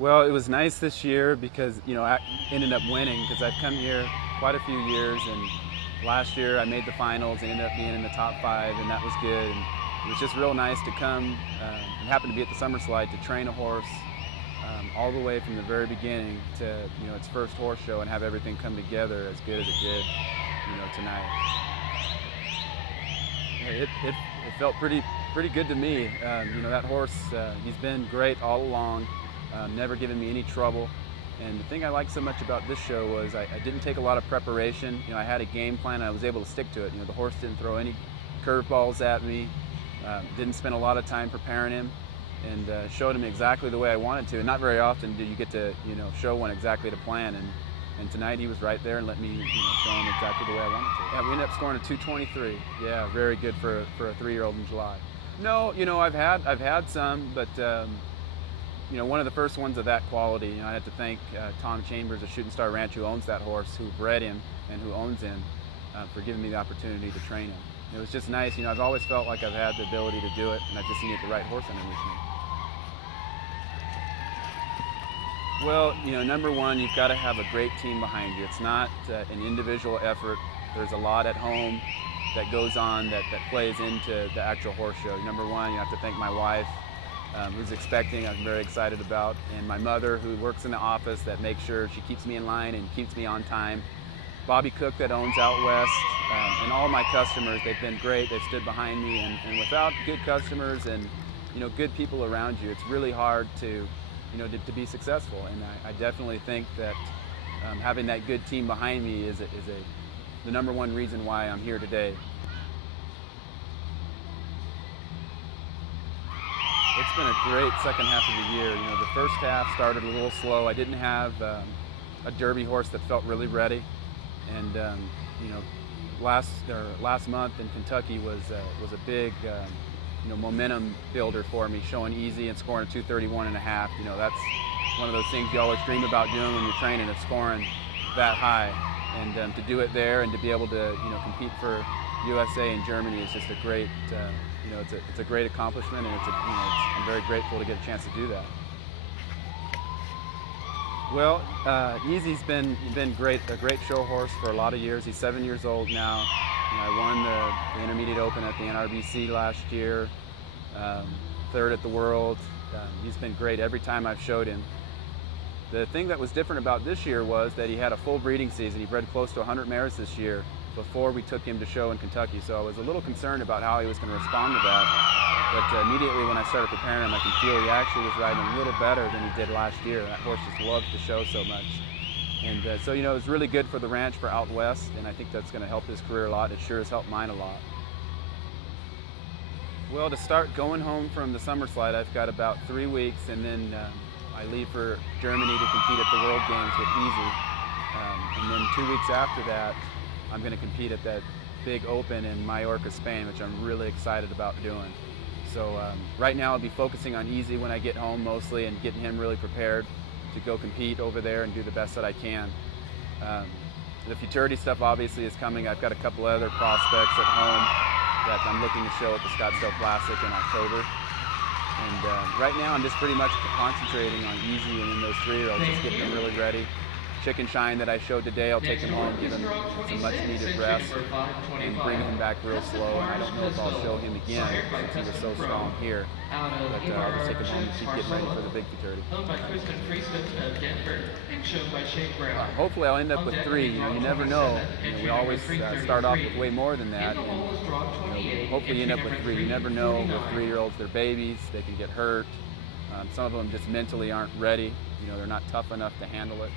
Well, it was nice this year because, I ended up winning because I've come here quite a few years, and last year I made the finals, ended up being in the top 5, and that was good. And it was just real nice to come and happen to be at the Summer Slide to train a horse all the way from the very beginning to, its first horse show and have everything come together as good as it did, tonight. It felt pretty good to me. That horse, he's been great all along. Never given me any trouble. And the thing I liked so much about this show was I didn't take a lot of preparation. I had a game plan and I was able to stick to it. The horse didn't throw any curveballs at me, didn't spend a lot of time preparing him, and showed him exactly the way I wanted to. And not very often do you get to show one exactly to plan. And tonight he was right there and let me show him exactly the way I wanted to. Yeah, we ended up scoring a 223. Yeah, very good for a 3-year-old in July. No, I've had some, but one of the first ones of that quality. I had to thank Tom Chambers of Shooting Star Ranch, who owns that horse, who bred him and who owns him, for giving me the opportunity to train him. It was just nice. I've always felt like I've had the ability to do it, and I just needed the right horse underneath me. Well, number one, you've got to have a great team behind you. It's not an individual effort. There's a lot at home that goes on that plays into the actual horse show. Number one, you have to thank my wife, who's expecting, I'm very excited about, and my mother, who works in the office, that makes sure she keeps me in line and keeps me on time. Bobby Cook, that owns Out West, and all my customers, they've been great. They've stood behind me, and without good customers and good people around you, it's really hard to to be successful. And I definitely think that having that good team behind me is the number one reason why I'm here today. It's been a great second half of the year. The first half started a little slow. I didn't have a Derby horse that felt really ready, and last month in Kentucky was a big momentum builder for me, showing easy and scoring a 231.5. That's one of those things you always dream about doing when you're training, is scoring that high, and to do it there and to be able to compete for USA and Germany is just a great it's a great accomplishment, and I'm very grateful to get a chance to do that. Well, Easy's been great, a great show horse for a lot of years. He's 7 years old now. I won the Intermediate Open at the NRBC last year, 3rd at the World. He's been great every time I've showed him. The thing that was different about this year was that he had a full breeding season. He bred close to 100 mares this year before we took him to show in Kentucky, so I was a little concerned about how he was going to respond to that. But immediately when I started preparing him, I can feel he actually was riding a little better than he did last year. That horse just loves to show so much. And so, it was really good for the ranch, for Out West, and I think that's going to help his career a lot. It sure has helped mine a lot. Well, to start going home from the Summer Slide, I've got about 3 weeks, and then I leave for Germany to compete at the World Games with Easy. And then 2 weeks after that, I'm going to compete at that big Open in Mallorca, Spain, which I'm really excited about doing. So right now I'll be focusing on Easy when I get home mostly, and getting him really prepared to go compete over there and do the best that I can. The futurity stuff obviously is coming. I've got a couple other prospects at home that I'm looking to show at the Scottsdale Classic in October. And right now I'm just pretty much concentrating on Easy and then those 3-year-olds, just getting them really ready. Chicken Shine that I showed today, I'll take him home, give him some much needed rest, and bring him back real slow. And I don't know if I'll show him again since he was so strong here, but I'll just take him home and keep getting ready for the big futurity. Hopefully I'll end up with 3. You never know. We always start off with way more than that, and hopefully you end up with 3. You never know with 3-year-olds. They're babies, they can get hurt. Some of them just mentally aren't ready. They're not tough enough to handle it.